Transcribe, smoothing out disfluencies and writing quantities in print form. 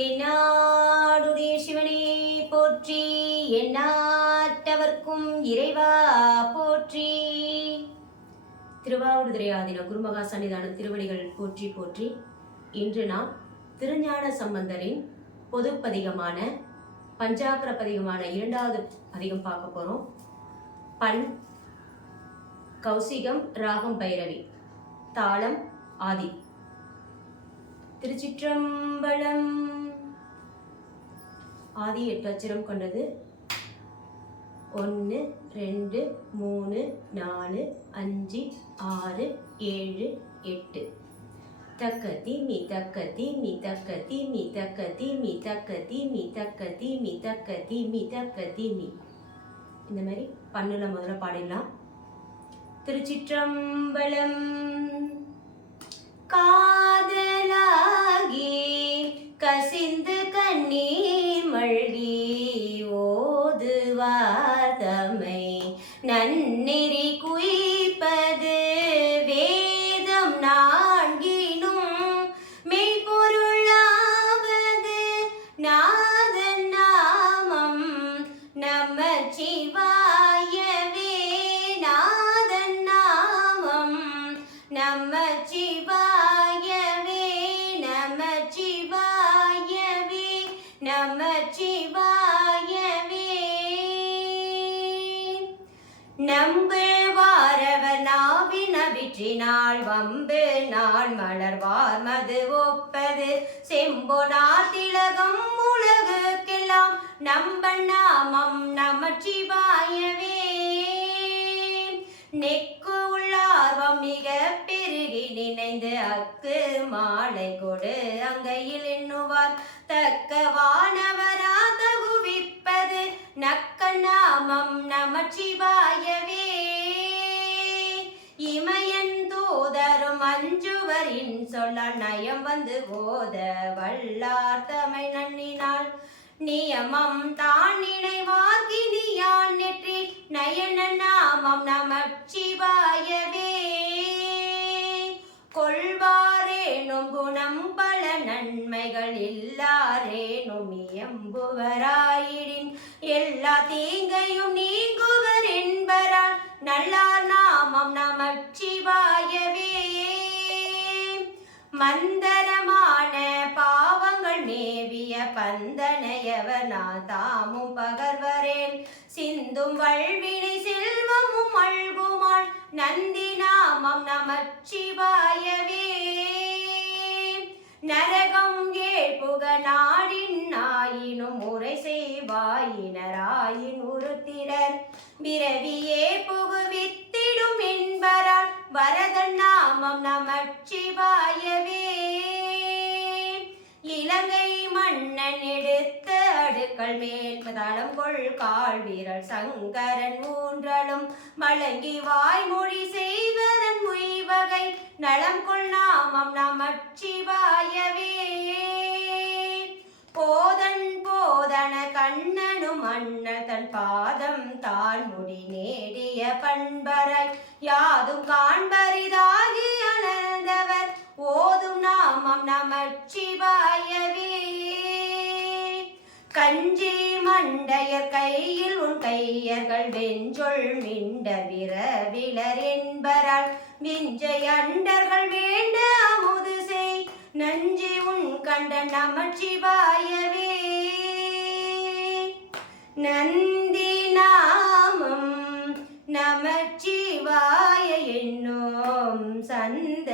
தென்னாடுடைய சிவனே போற்றி, எந்நாட்டவர்க்கும் இறைவா போற்றி. திருவாவடுதுறை ஆதீன குருமகா சன்னிதான திருவடிகள் போற்றி போற்றி. இன்று நாம் திருஞான சம்பந்தரின் பொதுப்பதிகமான பஞ்சாக்கர பதிகமான 2வது பதிகம் பார்க்க போறோம். பண் கௌசிகம், ராகம் பைரவி, தாளம் ஆதி. திருச்சிற்றம்பலம். ஆதி 8 அச்சரம் கொண்டது. 1 2 3 4 5 6 7 8. தக்க தீமி தக்க தீமி தக்க தீமி தக்க தீமி தக்க தீமி தக்க தீமி தக்க தீமி தக்க தீமி. இந்த மாதிரி பண்ணுல முதல்ல பாடிடலாம். திருச்சிற்றம்பலம். காதலாகி கசிந்து கண்ணீர் மல்கி ஓதுவார் தம்மை நன்னெறி குய்ப்பது வேதம் நான்கினும் மெய்ப்பொருளாவது நாதன் நாமம் நமச்சிவாயவே. நாதன் நாமம் நமச்சிவாயவே, நமச்சிவாயவே, நமச்சிவாயவே. நம்புவாரவர் நாவின் அவிற்றினாள் வம்பு நாள் மலர்வார் மது ஒப்பது செம்பொனார் திலகம் உலகுக்கெல்லாம் நம்பன் நாமம் நமச்சிவாயவே. நெக்கு உள்ளார்வம் மிக பெருகி நினைந்து அக்கு மாலை கொடு அங்கையில் எண்ணுவார் தக்க வானவரா தகுவிப்பது நக்க நாமம் நமச்சிவாயவே. இமயன் தூதரும் அஞ்சுவரின் சொல்லால் நயம் வந்து போத வல்லார் தமை நன்னினாள் நியமம் தான் நினைவாகினியான் நெற்றி நயன நாமம் நமச்சிவாயவே. கொள்வாரேனும் குணம் பல நன்மைகள் இல்லாரேனும் இயம்புவராயிடின் எல்லா தீங்கையும் நீங்குவர் என்பரால் நல்லார் நாமம் நமச்சிவாயவே. மந்தரமான பாவங்கள் மேவிய பந்தனையவனா தாமும் பகர்வரேன் சிந்தும் வல்வினை செல்வமும் அல்குமாள் நந்தி நாமம் நமச்சிவாயவே. நரகம் ஏழ்புக நாடின் ஆயினும் முறை செய்வாயினராயின் உருத்திரர் விரவியே புகுவித்திடும் என்பரால் வரதன் நாமம் நமச்சிவாயவே. இலங்கை மன்னன் எடுத்த அடுக்கள் மேல் தளம் கொள் கால் வீரல் சங்கரன் ஊன்றலும் மலங்கி வாய்மொழி செய்வதன் முய்வகை நலம் கொள் நாமம் நமச்சிவாயவே. போதன் போதன கண்ணனும் அண்ணல் தன் பாதம் தான் முடி நேடிய பண்பராய் யாதும் காண்பரிதாகி அனர்ந்தவர் ஓதும் நாமம் நமச்சிவாயவே. கஞ்சி மண்டையர் கையில் உன் கையர்கள் வெஞ்சொல் மிண்ட விரவிலர் என்பரால் விஞ்சை அண்டர்கள் வேண்ட அமுது செய் நஞ்சி உன் கண்ட நமச்சிவாயவே. நந்தி நாமம் நமச்சிவாய என்னும் சந்த